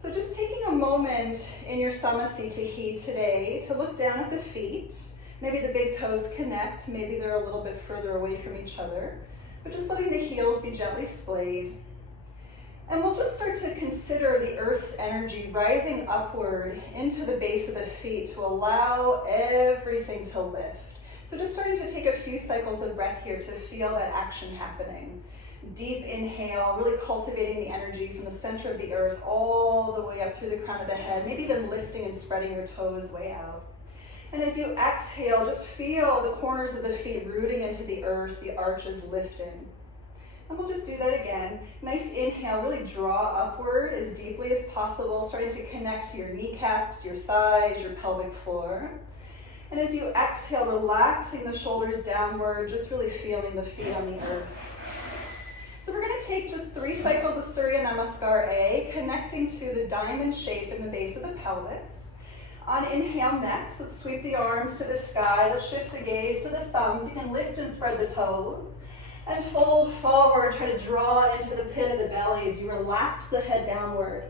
So just taking a moment in your Samasthiti today to look down at the feet. Maybe the big toes connect, maybe they're a little bit further away from each other, but just letting the heels be gently splayed. And we'll just start to consider the earth's energy rising upward into the base of the feet to allow everything to lift. So just starting to take a few cycles of breath here to feel that action happening. Deep inhale, really cultivating the energy from the center of the earth all the way up through the crown of the head, maybe even lifting and spreading your toes way out. And as you exhale, just feel the corners of the feet rooting into the earth, the arches lifting. And we'll just do that again. Nice inhale, really draw upward as deeply as possible, starting to connect to your kneecaps, your thighs, your pelvic floor. And as you exhale, relaxing the shoulders downward, just really feeling the feet on the earth. So we're going to take just 3 cycles of Surya Namaskar A, connecting to the diamond shape in the base of the pelvis. On inhale next, let's sweep the arms to the sky. Let's shift the gaze to the thumbs. You can lift and spread the toes. And fold forward, try to draw into the pit of the belly as you relax the head downward.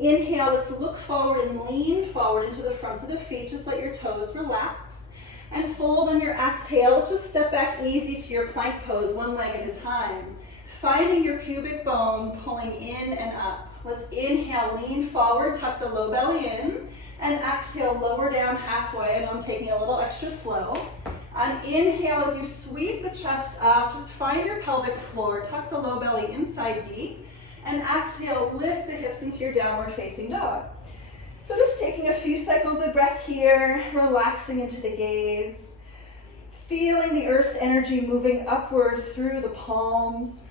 Inhale, let's look forward and lean forward into the fronts of the feet. Just let your toes relax. And fold on your exhale. Let's just step back easy to your plank pose, one leg at a time. Finding your pubic bone, pulling in and up. Let's inhale, lean forward, tuck the low belly in, and exhale, lower down halfway. I know I'm taking it a little extra slow. On inhale, as you sweep the chest up, just find your pelvic floor, tuck the low belly inside deep, and exhale, lift the hips into your downward facing dog. So just taking a few cycles of breath here, relaxing into the gaze, feeling the earth's energy moving upward through the palms,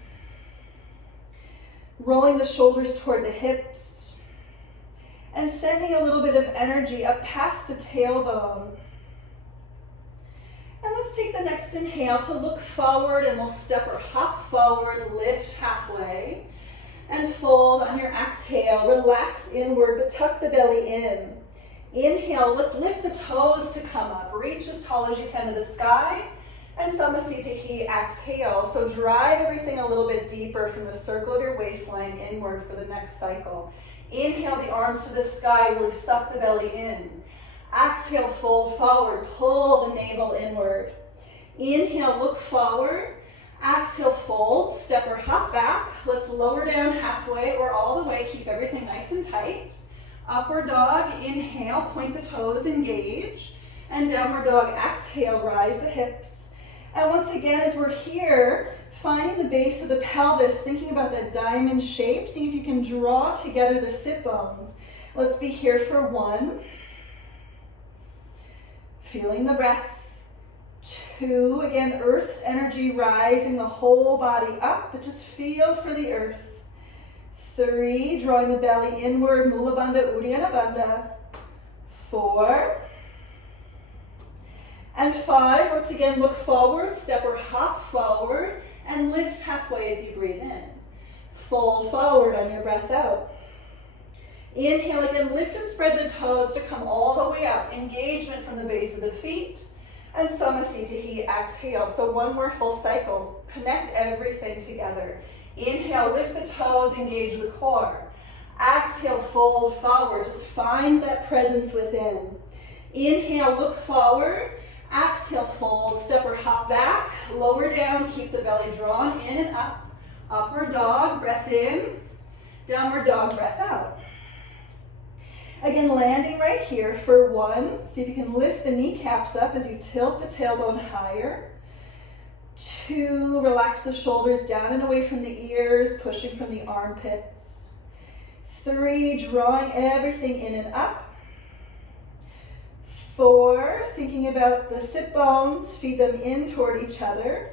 rolling the shoulders toward the hips, and sending a little bit of energy up past the tailbone. And let's take the next inhale to look forward, and we'll step or hop forward, lift halfway, and fold on your exhale. Relax inward, but tuck the belly in. Inhale, let's lift the toes to come up. Reach as tall as you can to the sky. And Samasthiti, exhale. So drive everything a little bit deeper from the circle of your waistline inward for the next cycle. Inhale the arms to the sky, really suck the belly in. Exhale, fold forward, pull the navel inward. Inhale, look forward. Exhale, fold, step or hop back. Let's lower down halfway or all the way. Keep everything nice and tight. Upward dog, inhale, point the toes, engage. And downward dog, exhale, rise the hips. And once again, as we're here, finding the base of the pelvis, thinking about that diamond shape, seeing if you can draw together the sit bones. Let's be here for 1. Feeling the breath. 2, again, earth's energy rising the whole body up, but just feel for the earth. 3, drawing the belly inward, Mula Bandha, Uddiyana Bandha. 4. And 5, once again, look forward, step or hop forward, and lift halfway as you breathe in. Fold forward on your breath out. Inhale again, lift and spread the toes to come all the way up. Engagement from the base of the feet. And Samasthiti, exhale. So 1 more full cycle. Connect everything together. Inhale, lift the toes, engage the core. Exhale, fold forward. Just find that presence within. Inhale, look forward. Exhale, fold, step or hop back. Lower down, keep the belly drawn in and up. Upward dog, breath in. Downward dog, breath out. Again, landing right here for 1. See if you can lift the kneecaps up as you tilt the tailbone higher. 2, relax the shoulders down and away from the ears, pushing from the armpits. 3, drawing everything in and up. 4, thinking about the sit bones, feed them in toward each other.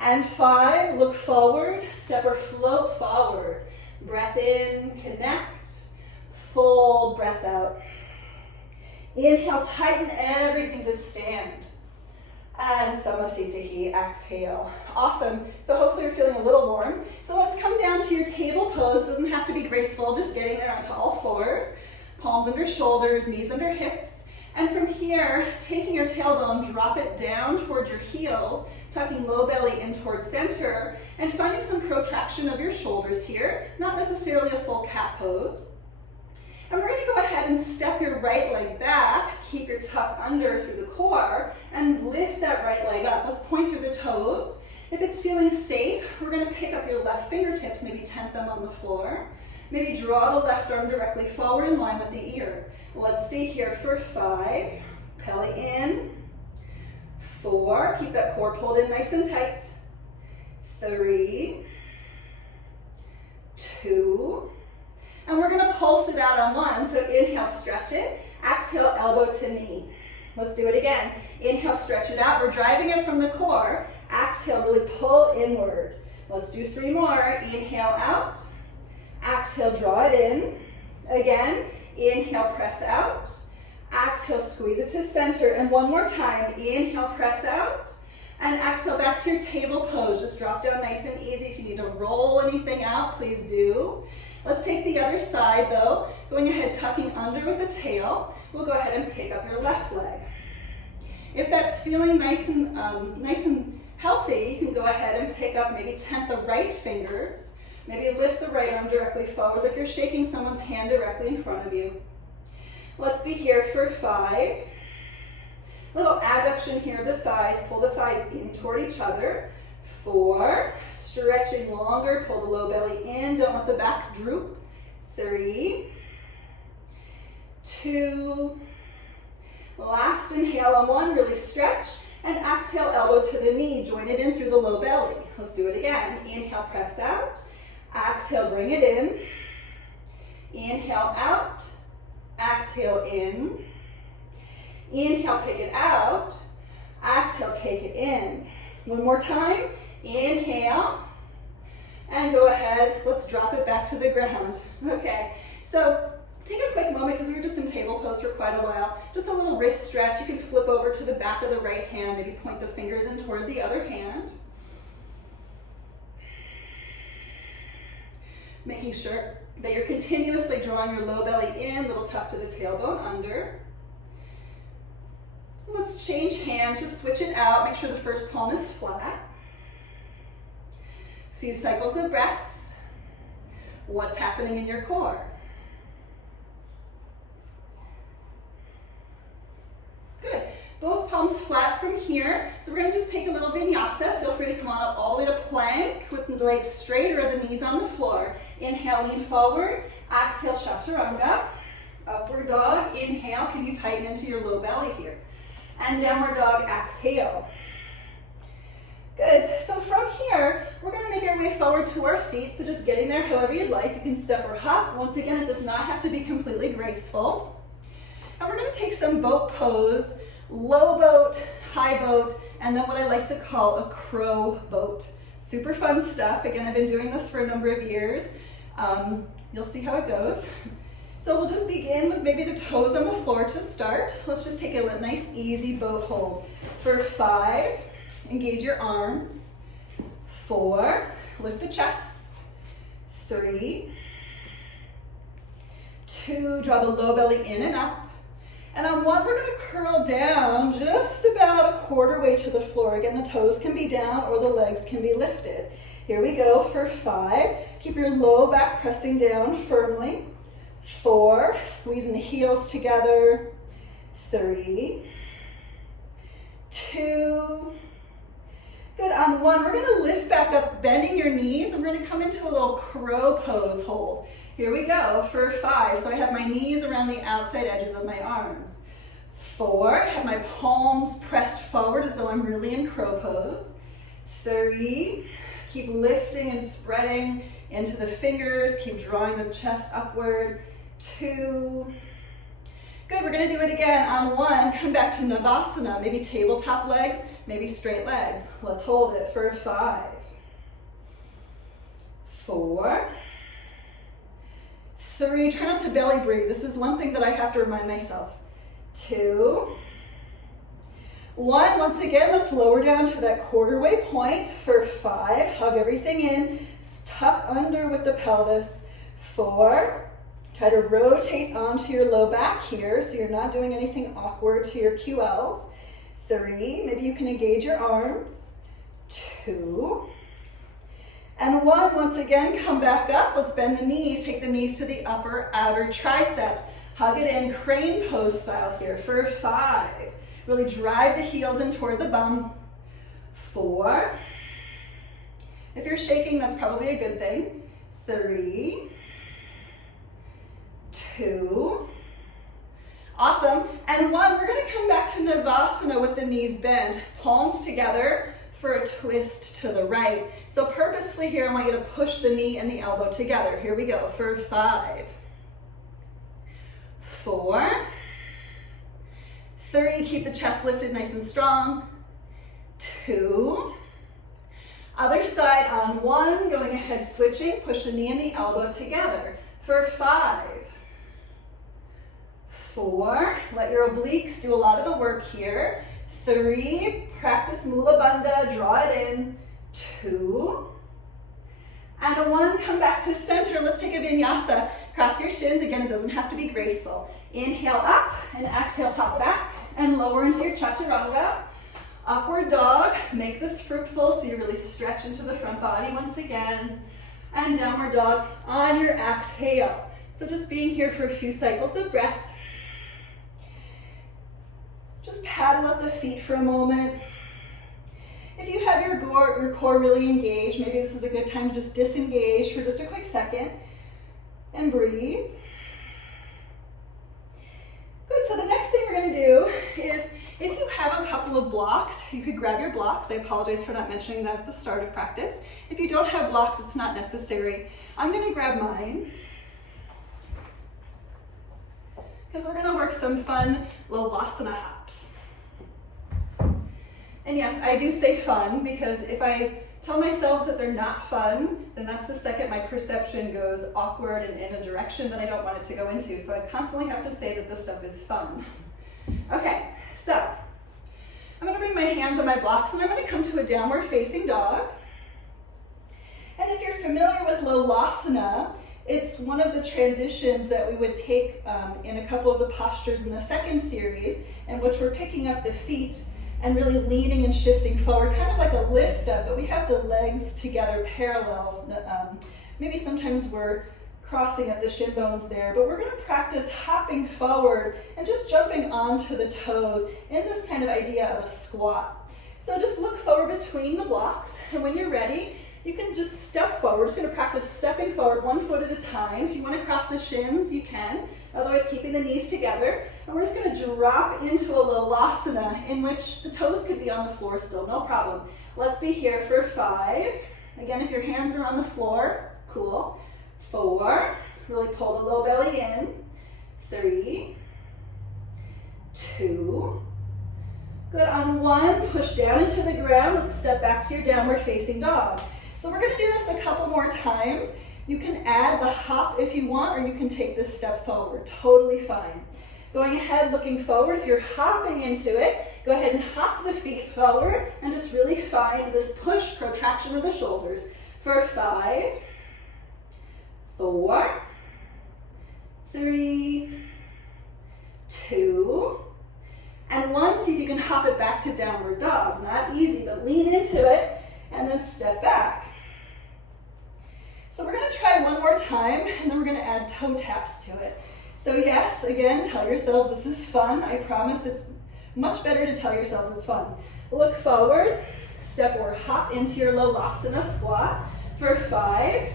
And 5, look forward, step or float forward. Breath in, connect. Fold, breath out. Inhale, tighten everything to stand. And Samasthiti, exhale. Awesome. So hopefully you're feeling a little warm. So let's come down to your table pose. Doesn't have to be graceful, just getting there onto all fours. Palms under shoulders, knees under hips. And from here, taking your tailbone, drop it down towards your heels, tucking low belly in towards center, and finding some protraction of your shoulders here. Not necessarily a full cat pose. And we're gonna go ahead and step your right leg back, keep your tuck under through the core, and lift that right leg up. Let's point through the toes. If it's feeling safe, we're gonna pick up your left fingertips, maybe tent them on the floor. Maybe draw the left arm directly forward in line with the ear. Let's stay here for 5, belly in, 4, keep that core pulled in nice and tight, 3, 2, and we're gonna pulse it out on 1. So inhale, stretch it, exhale, elbow to knee. Let's do it again. Inhale, stretch it out. We're driving it from the core. Exhale, really pull inward. Let's do 3 more. Inhale out. Exhale, draw it in. Again, inhale, press out. Exhale, squeeze it to center. And 1 more time. Inhale, press out. And exhale, back to your table pose. Just drop down nice and easy. If you need to roll anything out, please do. Let's take the other side though. Going ahead, tucking under with the tail. We'll go ahead and pick up your left leg. If that's feeling nice and healthy, you can go ahead and pick up, maybe tent the right fingers. Maybe lift the right arm directly forward like you're shaking someone's hand directly in front of you. Let's be here for 5. Little adduction here of the thighs. Pull the thighs in toward each other. 4. Stretching longer. Pull the low belly in. Don't let the back droop. 3. 2. Last inhale on 1. Really stretch. And exhale, elbow to the knee. Join it in through the low belly. Let's do it again. Inhale, press out. Exhale, bring it in. Inhale, out. Exhale, in. Inhale, pick it out. Exhale, take it in. 1 more time. Inhale. And go ahead. Let's drop it back to the ground. Okay. So take a quick moment because we were just in table pose for quite a while. Just a little wrist stretch. You can flip over to the back of the right hand. Maybe point the fingers in toward the other hand. Making sure that you're continuously drawing your low belly in, little tuck to the tailbone under. Let's change hands, just switch it out. Make sure the first palm is flat. Few cycles of breath. What's happening in your core? Good. Both palms flat from here. So we're going to just take a little vinyasa. Feel free to come on up all the way to plank with the legs straight or the knees on the floor. Inhale, lean forward. Exhale, chaturanga. Upward dog. Inhale. Can you tighten into your low belly here? And downward dog, exhale. Good. So from here, we're going to make our way forward to our seat. So just getting there however you'd like. You can step or hop. Once again, it does not have to be completely graceful. And we're going to take some boat pose, low boat, high boat, and then what I like to call a crow boat. Super fun stuff. Again, I've been doing this for a number of years. You'll see how it goes. So we'll just begin with maybe the toes on the floor to start. Let's just take a nice easy boat hold. For 5, engage your arms. 4, lift the chest. 3, 2, draw the low belly in and up. And on 1, we're going to curl down just about a quarter way to the floor. Again, the toes can be down or the legs can be lifted. Here we go for 5. Keep your low back pressing down firmly. 4, squeezing the heels together. 3, 2, good. On 1, we're going to lift back up, bending your knees, and we're going to come into a little crow pose hold. Here we go for 5. So I have my knees around the outside edges of my arms. 4, I have my palms pressed forward as though I'm really in crow pose. 3, keep lifting and spreading into the fingers. Keep drawing the chest upward. 2, good. We're going to do it again. On 1, come back to Navasana. Maybe tabletop legs, maybe straight legs. Let's hold it for 5, 4, 3, try not to belly breathe. This is one thing that I have to remind myself. 2, 1. Once again, let's lower down to that quarter way point for 5. Hug everything in. Tuck under with the pelvis. 4, try to rotate onto your low back here so you're not doing anything awkward to your QLs. 3, maybe you can engage your arms. 2, And one, once again, come back up. Let's bend the knees, take the knees to the upper outer triceps. Hug it in, crane pose style here for 5. Really drive the heels in toward the bum. 4. If you're shaking, that's probably a good thing. 3. 2. Awesome. And 1, we're gonna come back to Navasana with the knees bent, palms together for a twist to the right. So purposefully here, I want you to push the knee and the elbow together. Here we go for 5. 4. 3, keep the chest lifted nice and strong. 2. Other side on 1, going ahead, switching, push the knee and the elbow together for 5. 4, let your obliques do a lot of the work here. 3, practice Mula Bandha, draw it in. 2, and 1, come back to center. Let's take a vinyasa. Cross your shins. Again, it doesn't have to be graceful. Inhale up and exhale, hop back and lower into your chaturanga. Upward dog, make this fruitful so you really stretch into the front body once again. And downward dog on your exhale. So just being here for a few cycles of breath. Just paddle at the feet for a moment. If you have your core really engaged, maybe this is a good time to just disengage for just a quick second and breathe. Good, so the next thing we're gonna do is, if you have a couple of blocks, you could grab your blocks. I apologize for not mentioning that at the start of practice. If you don't have blocks, it's not necessary. I'm gonna grab mine, because we're gonna work some fun Lolasana hops. And yes, I do say fun, because if I tell myself that they're not fun, then that's the second my perception goes awkward and in a direction that I don't want it to go into. So I constantly have to say that this stuff is fun. Okay, so I'm gonna bring my hands on my blocks and I'm gonna come to a downward facing dog. And if you're familiar with Lolasana, it's one of the transitions that we would take in a couple of the postures in the second series, in which we're picking up the feet and really leaning and shifting forward, kind of like a lift up, but we have the legs together parallel. Maybe sometimes we're crossing at the shin bones there, but we're gonna practice hopping forward and just jumping onto the toes in this kind of idea of a squat. So just look forward between the blocks, and when you're ready, you can just step forward. We're just gonna practice stepping forward 1 foot at a time. If you wanna cross the shins, you can, otherwise keeping the knees together. And we're just gonna drop into a Lolasana, in which the toes could be on the floor still, no problem. Let's be here for 5. Again, if your hands are on the floor, cool. 4, really pull the low belly in. 3, 2, good. On 1, push down into the ground. Let's step back to your downward facing dog. So we're gonna do this a couple more times. You can add the hop if you want, or you can take this step forward, totally fine. Going ahead, looking forward, if you're hopping into it, go ahead and hop the feet forward and just really find this push, protraction of the shoulders for 5, 4, 3, 2, and 1. See if you can hop it back to downward dog. Not easy, but lean into it and then step back. So we're gonna try one more time, and then we're gonna add toe taps to it. So yes, again, tell yourselves this is fun. I promise it's much better to tell yourselves it's fun. Look forward, step or hop into your Lolasana squat for 5,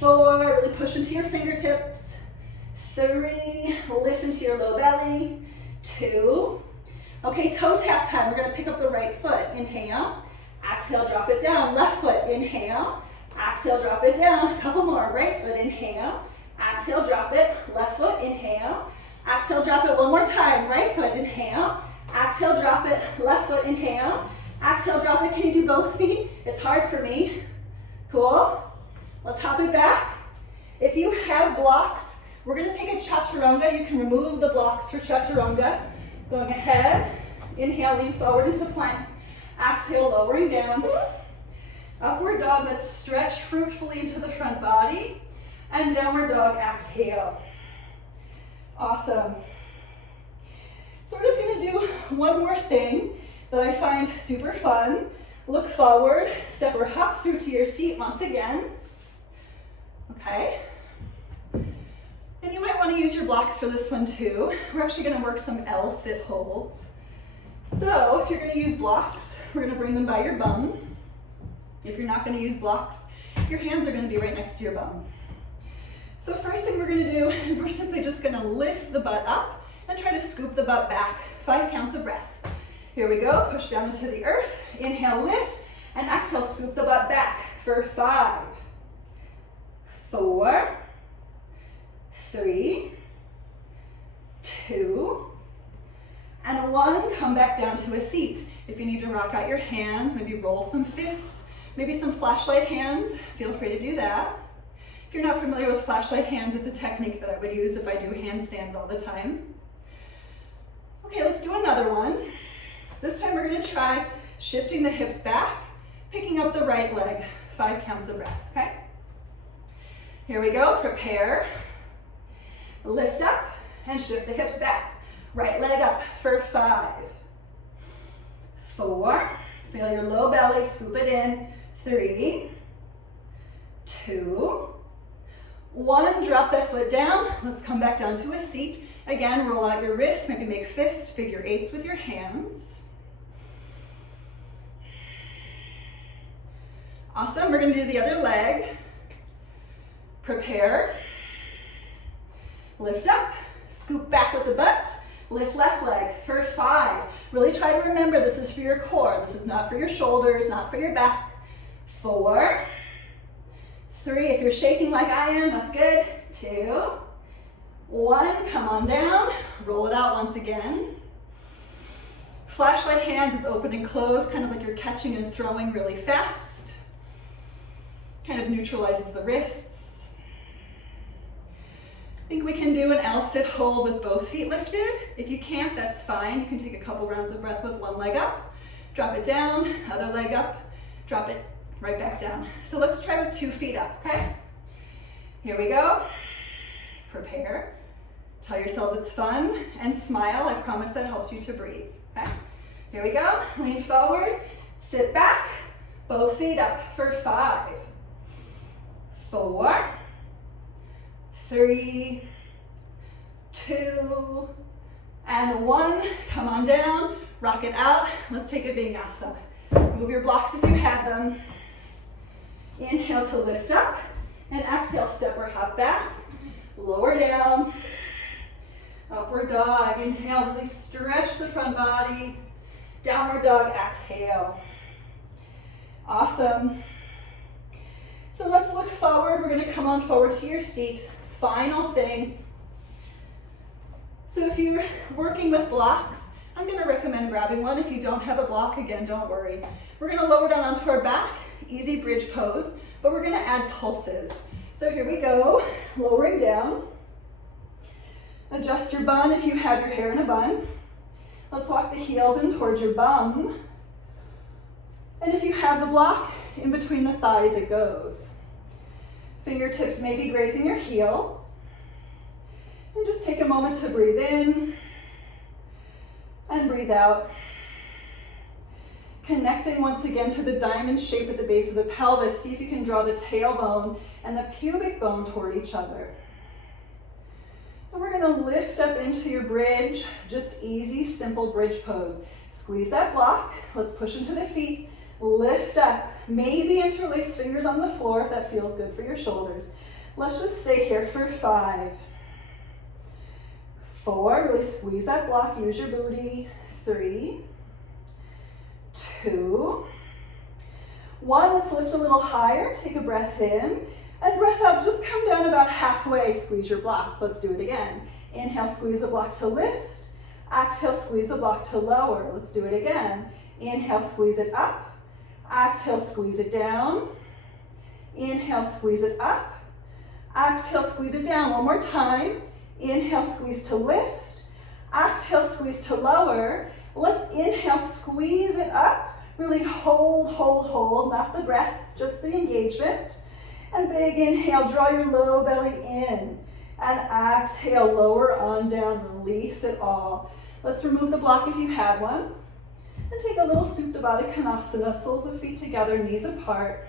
4, really push into your fingertips. 3, lift into your low belly. 2, okay, toe tap time. We're gonna pick up the right foot. Inhale, exhale, drop it down. Left foot, inhale, exhale, drop it down. A couple more. Right foot, inhale, exhale, drop it. Left foot, inhale, exhale, drop it. One more time. Right foot, inhale, exhale, drop it. Left foot, inhale, exhale, drop it. Can you do both feet? It's hard for me. Cool. Let's hop it back. If you have blocks, we're gonna take a chaturanga. You can remove the blocks for chaturanga. Going ahead, inhale, lean forward into plank. Exhale, lowering down. Upward dog, let's stretch fruitfully into the front body. And downward dog, exhale. Awesome. So we're just gonna do one more thing that I find super fun. Look forward, step or hop through to your seat once again. Okay. And you might want to use your blocks for this one too. We're actually going to work some L sit holds. So if you're going to use blocks, we're going to bring them by your bum. If you're not going to use blocks, your hands are going to be right next to your bum. So first thing we're going to do is we're simply just going to lift the butt up and try to scoop the butt back. 5 counts of breath. Here we go. Push down into the earth. Inhale, lift, and exhale, scoop the butt back for 5, 4, 3, 2, and 1. Come back down to a seat. If you need to rock out your hands, maybe roll some fists, maybe some flashlight hands, feel free to do that. If you're not familiar with flashlight hands, it's a technique that I would use if I do handstands all the time. Okay, let's do another one. This time we're going to try shifting the hips back, picking up the right leg. 5 counts of breath, okay? Here we go. Prepare. Lift up and shift the hips back. Right leg up for 5, 4, feel your low belly, scoop it in. 3, 2, 1, drop that foot down. Let's come back down to a seat. Again, roll out your wrists, maybe make fists, figure 8s with your hands. Awesome, we're gonna do the other leg. Prepare. Lift up, scoop back with the butt. Lift left leg for 5. Really try to remember this is for your core. This is not for your shoulders, not for your back. 4, 3, if you're shaking like I am, that's good. 2, 1, come on down. Roll it out once again. Flashlight hands, it's open and close, kind of like you're catching and throwing really fast. Kind of neutralizes the wrists. I think we can do an L sit hold with both feet lifted. If you can't, that's fine. You can take a couple rounds of breath with one leg up, drop it down, other leg up, drop it right back down. So let's try with 2 feet up, okay? Here we go. Prepare. Tell yourselves it's fun and smile. I promise that helps you to breathe, okay? Here we go. Lean forward, sit back, both feet up for 5, 4, 3, 2, and 1. Come on down, rock it out. Let's take a vinyasa. Move your blocks if you have them. Inhale to lift up, and exhale, step or hop back. Lower down. Upward dog. Inhale, really stretch the front body. Downward dog, exhale. Awesome. So let's look forward. We're going to come on forward to your seat. Final thing. So if you're working with blocks, I'm going to recommend grabbing one. If you don't have a block, again, don't worry. We're going to lower down onto our back, easy bridge pose, but we're going to add pulses. So here we go, lowering down. Adjust your bun if you have your hair in a bun. Let's walk the heels in towards your bum. And if you have the block, in between the thighs it goes. Fingertips may be grazing your heels. And just take a moment to breathe in and breathe out. Connecting once again to the diamond shape at the base of the pelvis. See if you can draw the tailbone and the pubic bone toward each other. And we're going to lift up into your bridge, just easy, simple bridge pose. Squeeze that block. Let's push into the feet. Lift up. Maybe interlace fingers on the floor if that feels good for your shoulders. Let's just stay here for 5, 4, really squeeze that block, use your booty. 3, 2, 1. Let's lift a little higher. Take a breath in and breath out. Just come down about halfway. Squeeze your block. Let's do it again. Inhale, squeeze the block to lift. Exhale, squeeze the block to lower. Let's do it again. Inhale, squeeze it up. Exhale, squeeze it down. Inhale, squeeze it up. Exhale, squeeze it down. One more time. Inhale, squeeze to lift. Exhale, squeeze to lower. Let's inhale, squeeze it up. Really hold, hold, hold. Not the breath, just the engagement. And big inhale, draw your low belly in. And exhale, lower on down, release it all. Let's remove the block if you have one. And take a little Supta Baddha Konasana, soles of feet together, knees apart.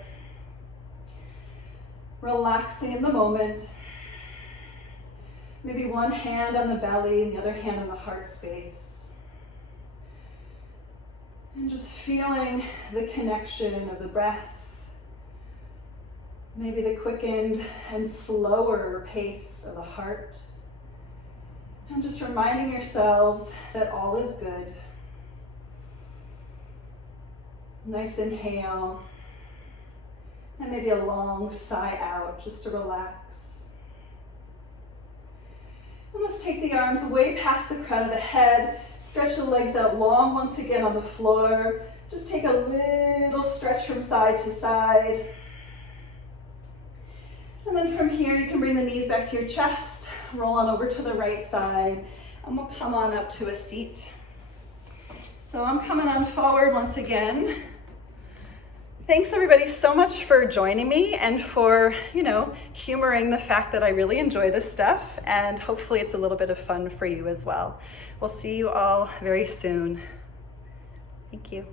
Relaxing in the moment. Maybe one hand on the belly and the other hand on the heart space. And just feeling the connection of the breath. Maybe the quickened and slower pace of the heart. And just reminding yourselves that all is good. Nice inhale. And maybe a long sigh out just to relax. And let's take the arms way past the crown of the head. Stretch the legs out long once again on the floor. Just take a little stretch from side to side. And then from here, you can bring the knees back to your chest, roll on over to the right side, and we'll come on up to a seat. So I'm coming on forward once again. Thanks everybody so much for joining me and for, humoring the fact that I really enjoy this stuff, and hopefully it's a little bit of fun for you as well. We'll see you all very soon. Thank you.